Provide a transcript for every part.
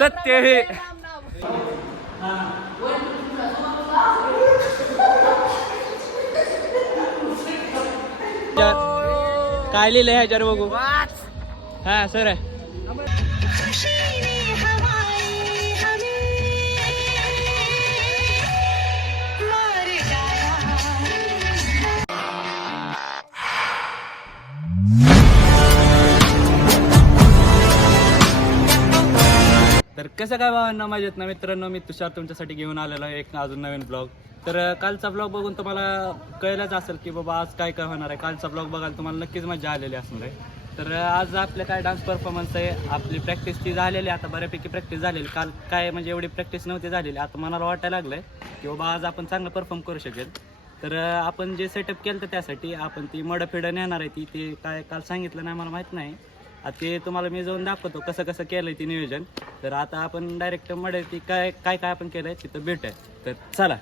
सत्य हे काय लिहिलंय ह्याच्यावर बघू. हा सर तर कसं काय भावांना माझ्यात ना मित्रांनो, मी तुषार तुमच्यासाठी घेऊन आलेलो आहे एक अजून नवीन ब्लॉग. तर कालचा ब्लॉग बघून तुम्हाला कळलंच असेल की बाबा आज काय काय होणार आहे. कालचा ब्लॉग बघायला तुम्हाला नक्कीच मजा आलेली असणार आहे. तर आज आपल्या काय डान्स परफॉर्मन्स आहे. आपली प्रॅक्टिस ती झालेली, आता बऱ्यापैकी प्रॅक्टिस झालेली. काल काय म्हणजे एवढी प्रॅक्टिस नव्हती झालेली. आता मनाला वाटायला लागलं आहे की बाबा आज आपण चांगलं परफॉर्म करू शकेल. तर आपण जे सेटअप केलं तर त्यासाठी आपण ती मडफिडं नेणार आहे. ते काय काल सांगितलं नाही, मला माहीत नाही. आता ते तुम्हाला मी जाऊन दाखवतो कसं कसं केलं आहे ते नियोजन. तर आता आपण डायरेक्ट मध्ये ती काय काय काय आपण केलं आहे तिथं भेट आहे. तर चला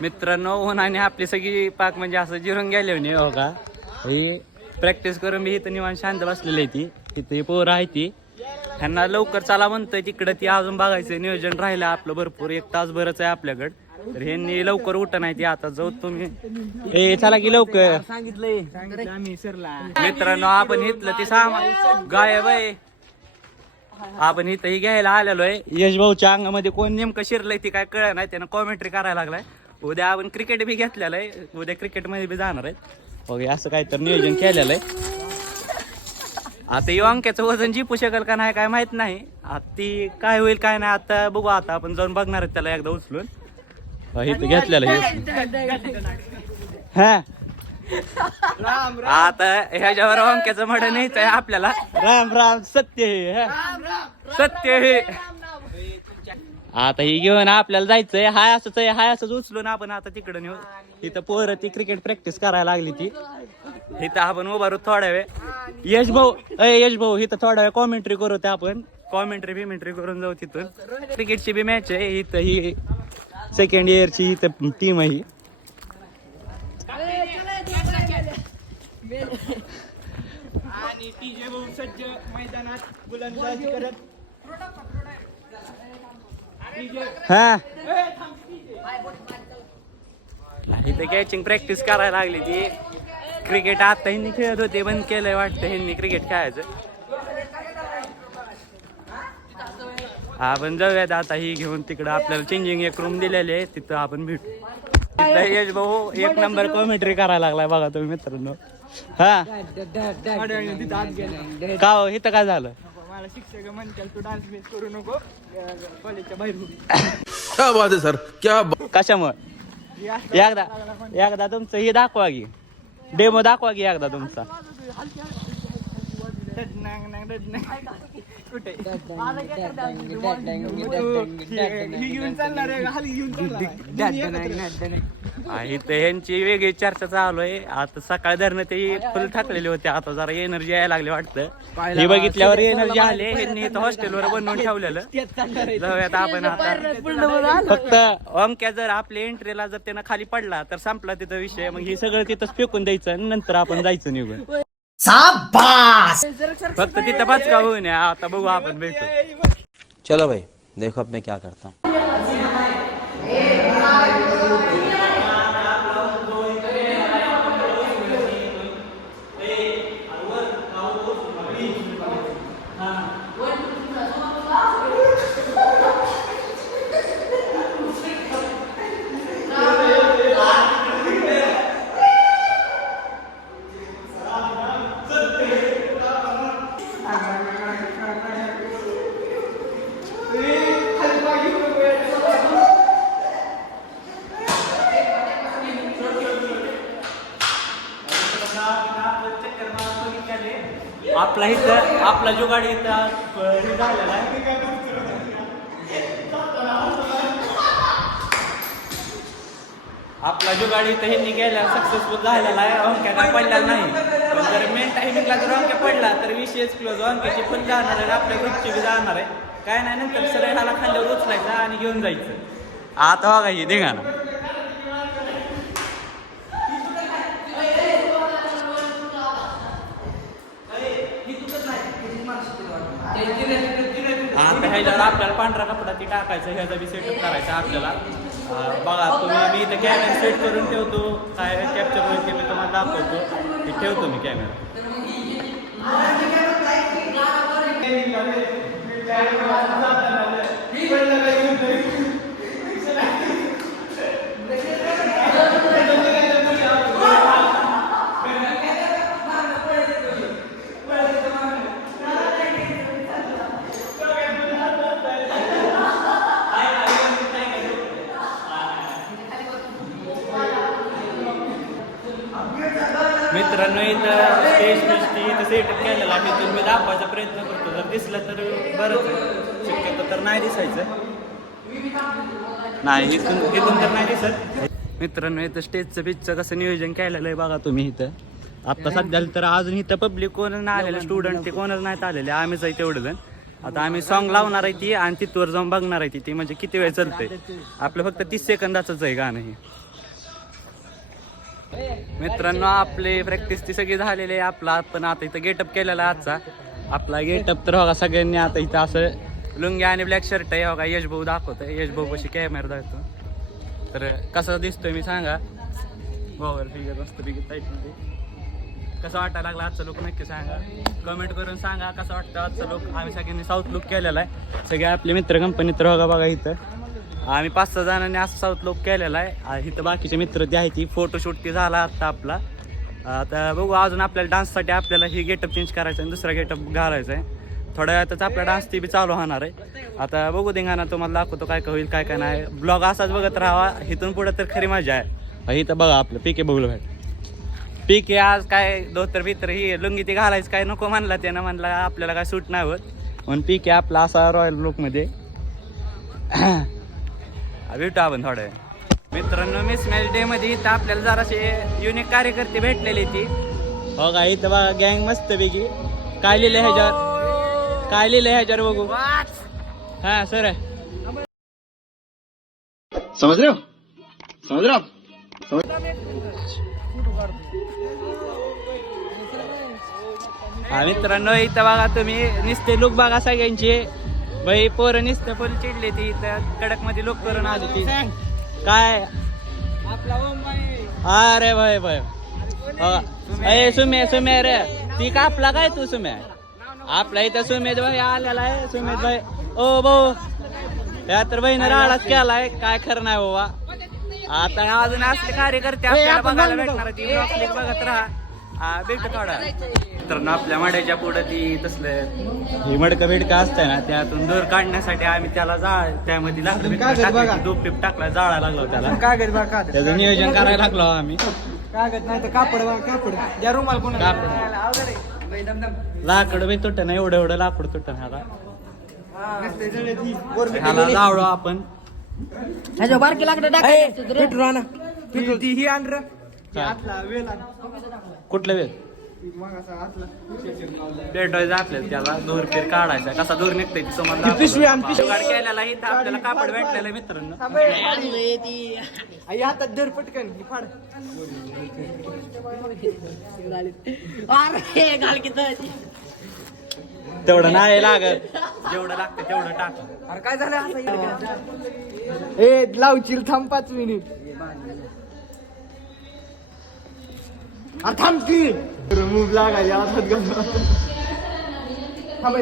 मित्रांनो, आणि आपली सगळी पाक म्हणजे असं जिरून गेले नाही हो का. ही प्रॅक्टिस करून मी इथं निवांत शांत बसलेली आहे. ती तिथे पोरं आहे ती, ह्यांना लवकर चला म्हणतंय तिकडं. ती अजून बघायचं नियोजन राहिलं आपलं भरपूर, 1 तास बरंच आहे आपल्याकडं. तर ह्यांनी लवकर उठ नाही ती. आता जाऊ तुम्ही ए चला की लवकर, सांगितलंय आम्ही सरला. मित्रांनो आपण इथलं ती सामान गायब आहे. आपण इथं ही घ्यायला आलेलो आहे. यश भाऊच्या अंगामध्ये कोण नेमकं शिरलंय ती काय कळ नाही, त्यानं कॉमेंट्री करायला लागलाय. उद्या आपण क्रिकेट बी घेतलेलं आहे, उद्या क्रिकेटमध्ये बी जाणार आहे. ओके असं काय तर नियोजन केलेलं आहे. आता ही अंक्याचं वजन जिपू शकेल का नाही काय माहित नाही. आता ती काय होईल काय नाही आता बघू. आता आपण जाऊन बघणार आहेत त्याला एकदा उचलून. इथं घेतलेलं हा. आता ह्याच्यावर अंक्याचं मड न्यायचं आहे आपल्याला. राम राम सत्य हे, सत्य हे. आता ही घेऊन आपल्याला जायचंय. हाय असंच आहे, हाय असंच उचलून आपण आता तिकडं नेऊ. इथं पोरं ती क्रिकेट प्रॅक्टिस करायला लागली ती. इथं आपण उभारू थोडा वेळ. यश भाऊ इथं थोडा वेळ कॉमेंट्री करू. ते आपण कॉमेंट्री करून जाऊ तिथून. क्रिकेटची बी मॅच आहे इथं. ही सेकंड इयरची इथं टीम आहे. आणि टीजे भाऊ सज्ज मैदानात गोलंदाजी करत. हा इथे कॅचिंग प्रॅक्टिस करायला लागली ती. क्रिकेट आता ह्यांनी खेळत होते, बंद केलंय वाटतं ह्यांनी क्रिकेट खेळायचं. आपण जाऊयात आता ही घेऊन तिकडं. आपल्याला चेंजिंग एक रूम दिलेली आहे, तिथं आपण भेटू. तिथं यश भाऊ 1 नंबर कॉमेंट्री करायला लागलाय बघा तुम्ही मित्रांनो. हा का हो इथं काय झालं. मला शिक्षक म्हणतात तू डान्स मिस करू नको कॉलेजच्या बाहेर. क्या बात है सर, क्या कशामुळे. एकदा तुमचं हे दाखवा की, डेमो दाखवा की एकदा तुमचा. इथं ह्यांची वेगळी चर्चा चालू आहे. आता सकाळ धरणं ते फुल थकलेले होते, आता जरा एनर्जी यायला लागली वाटतं. हे बघितल्यावर एनर्जी आले. ह्यांनी इथं हॉस्टेलवर बनवून ठेवलेलं. जाऊयात आपण आता. फक्त अंक्या जर आपल्या एंट्रीला जर त्यानं खाली पडला तर संपला तिथं विषय. मग हे सगळं तिथंच फेकून द्यायचं आणि नंतर आपण जायचं निघून. फक्त तिथं बचका होऊ नये. आता बघू आपण भेटू. चलो भाई देखो अब मैं क्या करता हूँ. आपला इथं आपला जुगाड इथं झालेला आहे. आपला जुगाड इथं ह्यांनी गेल्या सक्सेसफुल झालेला आहे. अंक्या काय पडला नाही. पण जर मेन टायमिंगला जर अंक्या पडला तर विषयच क्लोज. अंक्याची पण जाणार आहे, आपल्या ग्रुपची बी जाणार आहे. काय नाही नंतर सरळ ह्याला खाल्ल्यावर उचलायचं आणि घेऊन जायचं. आता बघा ही धिंगाणा. आता ह्याच्यावर आपल्याला पांढरा कपडा ती टाकायचं, ह्याचा बी सेटअप करायचा आपल्याला. बघा तुम्ही, मी इथं कॅमेरा सेट करून ठेवतो, काय कॅप्चर होईल ते मी तुम्हाला दाखवतो. ते ठेवतो मी कॅमेरा. मित्रांनो इथं स्टेज इथं सेटअप केलेला आहे, इथून मी दाखवायचा प्रयत्न करतो. जर दिसलं तर बरंच आहे, शक्यतो तर नाही दिसायचं. नाही इथून तर नाही दिसत. मित्रांनो इथं स्टेजचं पिचचं कसं नियोजन केलेलं आहे बघा तुम्ही. इथं आत्ता सध्याला तर अजून इथं पब्लिक कोणच नाही आलेलं, स्टुडंट ते कोणच नाहीत आलेले, आम्हीच आहे तेवढं जण. आता आम्ही सॉन्ग लावणार आहे ती आणि तिथवर जाऊन बघणार आहे ती म्हणजे किती वेळ चालते. आपलं फक्त 30 सेकंदाचंच आहे गाणं हे. मित्रांनो आपले प्रॅक्टिस ती सगळी झालेली आहे. आपला आपण आता इथं गेटअप केलेला आहे आजचा. आपला गेटअप तर बघा सगळ्यांनी आता इथं असं लुंगी आणि ब्लॅक शर्ट आहे बघा. यश भाऊ दाखवतोय, यश भाऊ कशी कॅमेरा दाखवतो. तर कसा दिसतोय मी सांगा. गोवर फिगर मस्त फिगर टाईपमध्ये. कसं वाटायला लागला आजचा लुक नक्की सांगा, कमेंट करून सांगा कसं वाटतं आजचा लुक. आम्ही सगळ्यांनी साऊथ लुक केलेला आहे, सगळे आपले मित्र कंपनीत बघा बघा. इथं आम्ही 5-6 जणांनी असं साऊथ लुक केलेला आहे. इथं बाकीचे मित्र ते आहे ती फोटोशूट ती झाला आत्ता आपला. आता बघू अजून आपल्याला डान्ससाठी आपल्याला ही गेटअप चेंज करायचं आणि दुसरा गेटअप घालायचा आहे. थोड्या वेळातच आपला डान्स ती बी चालू होणार आहे. आता बघू धिंगाणा तुम्हाला दाखवतो काय काय होईल काय काय नाही. ब्लॉग असाच बघत राहावा, इथून पुढे तर खरी मजा आहे. इथं बघा आपलं पीके बघलं भाई. पीके आज काय धोतर बितर ही लुंगी ती घालायचं काय नको म्हणला त्यानं, म्हणला आपल्याला काय सूट नाही होत म्हणून पीके आपला असा रॉयल लुकमध्ये. भेटू आपण थोड्या वेळ. मित्रांनो मिस मॅच डे मध्ये इथं आपल्याला जरासे युनिक कार्यकर्ते भेटलेले ती हो का. इथं बघा गँग मस्त पैकी. काय लिहिलं ह्याच्यावर, काय लिहिलं ह्याच्यावर बघू. हा सर समझ रहे हो, समझ रहे हो. हा मित्रांनो इथं बघा तुम्ही नुसते लुक बघा सगळ्यांचे. बाई पोरं नुसतं फुल चिडले ती इथं कडक मध्ये लुक करून आली ती. काय अरे भाई भाई अरे सुमे रे ती कापला काय तू सुमे. आपला इथं सुमेध भाई आलेला आहे. सुमेध भाई ओ भाऊ त्या तर बहिणी राडाच केलाय, काय खरं नाही बाबा. आता अजून असले कार्यकर्ते आपल्याला बघायला भेटणार ती. बघत राहा, भेटू थोडा. तर आपल्या मड्याच्या पुढे ती तसलं ही मडकं बिडकं असतंय ना, त्यातून दूर काढण्यासाठी आम्ही त्याला त्यामध्ये लाकडं दूध पिप टाकला, जाळा लागला त्याला. त्याचं नियोजन करायला लागलो आम्ही. कागद नाही तर कापड ज्या रुमाल कोण लाकड बी तुट ना, एवढं लाकूड तुट ह्याला जावळो आपण. बारकी लाकडं टाकायचं. कुठलं वेळ भेटायचं आपल्याला, त्याला दूर फिर काढायचा. कसा दूर निघतोय जुगाड केलेला इथं आपल्याला कापड भेटलेलं मित्रांनो. हातात धर पटकन फाड. तेवढं नाही लागत, जेवढं लागतं तेवढं टाक. अरे काय झालं असं. ए लावशील थांब 5 मिनिट. अरे थांब की मूव लागायचे हातात घालून. थांब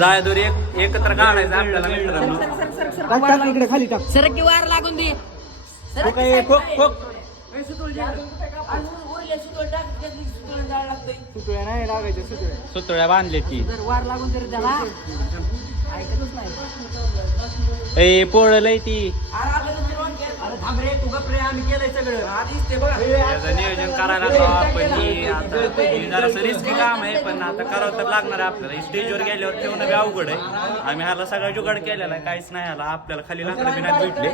जाय दूर एकत्र काढायचं आपल्याला मित्रांनो. इकडे खाली टाक. सरकी वार लागून दे. सुतुळ्या नाही लागायच्या. सुतळ्या बांधले ती वार लागून तरी त्याला ऐकतच नाही. ए पोळलंय ती. त्याचं नियोजन करायला लागलो आपण. आता जरासं रिस्की काम आहे पण आता करावं तर लागणार आहे आपल्याला. स्टेजवर गेल्यावर ठेवणं बी अवघड आहे. आम्ही ह्याला सगळा जुगाड केलेला आहे, काहीच नाही ह्याला. आपल्याला खाली लाकडं बी नाही भेटले.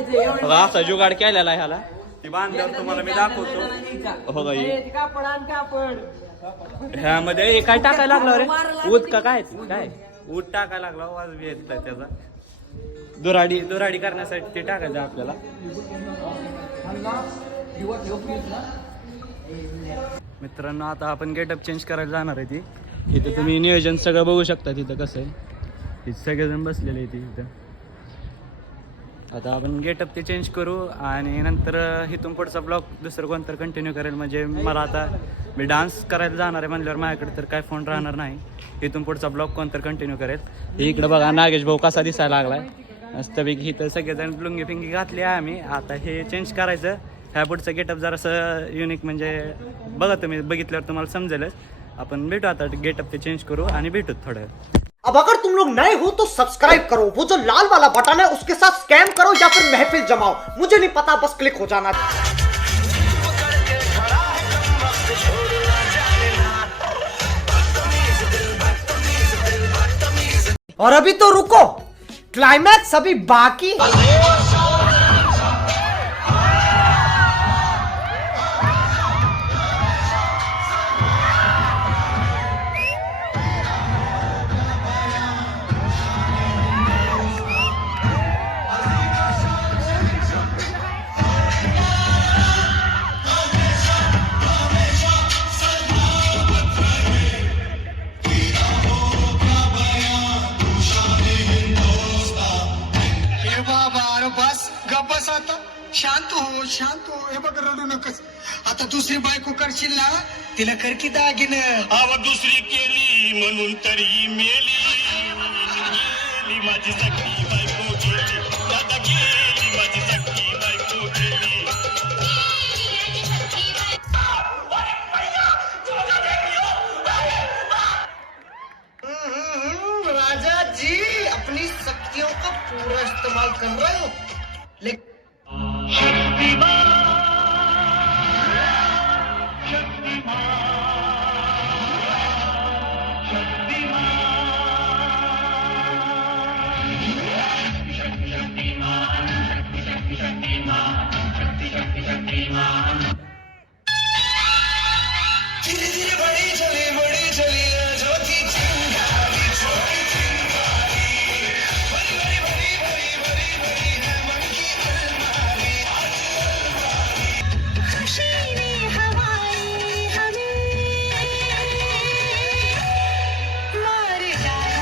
असा जुगाड केलेला आहे ह्याला. ती बांधल्यावर तुम्हाला मी दाखवतो. हो ह्यामध्ये काय टाकायला लागला रे, ऊत का काय काय ऊत टाकायला लागला. वाज बी येत त्याचा. दुराडी करण्यासाठी ते टाकायचं आपल्याला. मित्रांनो आता आपण गेटअप चेंज करायला जाणार आहे ती. इथं तुम्ही नियोजन सगळं बघू शकता तिथं कसं आहे. इथे सगळेजण बसलेले आहे तिथं. आता आपण गेटअप ते चेंज करू आणि नंतर इथून पुढचा ब्लॉग दुसरं कोणतं कंटिन्यू करेल. म्हणजे मला आता मी डान्स करायला जाणार आहे म्हणल्यावर माझ्याकडे तर काय फोन राहणार नाही. इथून पुढचा ब्लॉग कोणतं कंटिन्यू करेल. इकडं बघा नागेश भाऊ कसा दिसायला लागलाय मस्तपैकी. इथं सगळेजण लुंगी फिंगी घातली आहे आम्ही. आता हे चेंज करायचं. ह्या पुढचं गेटअप जरासं युनिक म्हणजे बघा तुम्ही बघितल्यावर तुम्हाला समजेलच. आपण भेटू आता गेटअप ते चेंज करू आणि भेटू थोडं. अब अगर तुम लोग नए हो तो सब्सक्राइब करो, वो जो लाल वाला बटन है उसके साथ स्कैम करो या फिर महफिल जमाओ, मुझे नहीं पता, बस क्लिक हो जाना. और अभी तो रुको, क्लाइमैक्स अभी बाकी. बस आता शांत हो हे बघ रडू नकस. आता दुसरी बायको करशील ना तिला कर की दागिनं. अव दुसरी केली म्हणून तरी मेली माझी सखी बायको गेली. दादा गेली माझी सखी बायको गेली. राजा जी अपनी शक्तियों का पूरा इस्तेमाल कर रहे हो. धीरे धीरे बड़ी चली ज्योति चिंगारी छोटी चिंगारी बड़ी बड़ी बड़ी बड़ी बड़ी बड़ी है मन की अलमारी. खुशी ने हवाएं हमें मार डाला.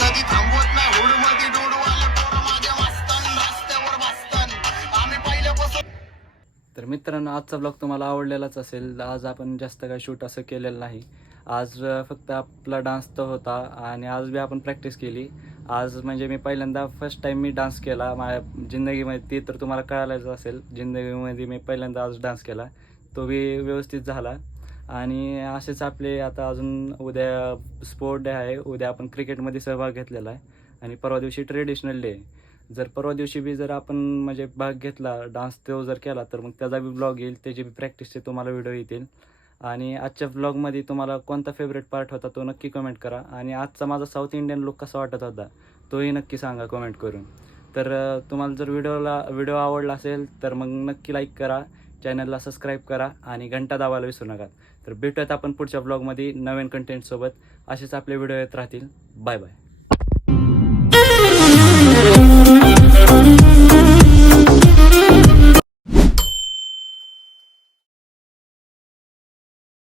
कधी थांबवत नाही हुडमध्ये डोडवाले पोरं माझ्या वाचतान रस्त्यावर बसतान आम्ही पहिल्यापासून. तर मित्रांनो आजचा ब्लॉग तुम्हाला आवडलेलाच असेल. आज आपण जास्त काय शूट असं केलेलं नाही. आज फक्त आपला डान्स तर होता आणि आज बी आपण प्रॅक्टिस केली. आज म्हणजे मी पहिल्यांदा फर्स्ट टाईम मी डान्स केला माझ्या जिंदगीमध्ये. ती तर तुम्हाला कळायलाच असेल. जिंदगीमध्ये मी पहिल्यांदा आज डान्स केला. तो बी व्यवस्थित झाला. आणि असेच आपले आता अजून उद्या स्पोर्ट डे आहे. उद्या आपण क्रिकेटमध्ये सहभाग घेतलेला आहे आणि परवा दिवशी ट्रेडिशनल डे. जर परवा दिवशी बी जर आपण म्हणजे भाग घेतला डान्स तो जर केला तर मग त्याचा बी ब्लॉग येईल. त्याची बी प्रॅक्टिसचे तुम्हाला व्हिडिओ येतील. आणि आजच्या व्लॉगमध्ये तुम्हाला कोणता फेवरेट पार्ट होता तो नक्की कमेंट करा. आणि आजचा माझा साऊथ इंडियन लुक कसा वाटत होता तोही नक्की सांगा कमेंट करून. तर तुम्हाला जर व्हिडिओ आवडला असेल तर मग नक्की लाईक करा, चॅनलला सबस्क्राईब करा आणि घंटा दाबायला विसरू नका. तर भेटूयात आपण पुढच्या ब्लॉगमध्ये नवीन कंटेंटसोबत. असेच आपले व्हिडिओ येत राहतील. Bye bye.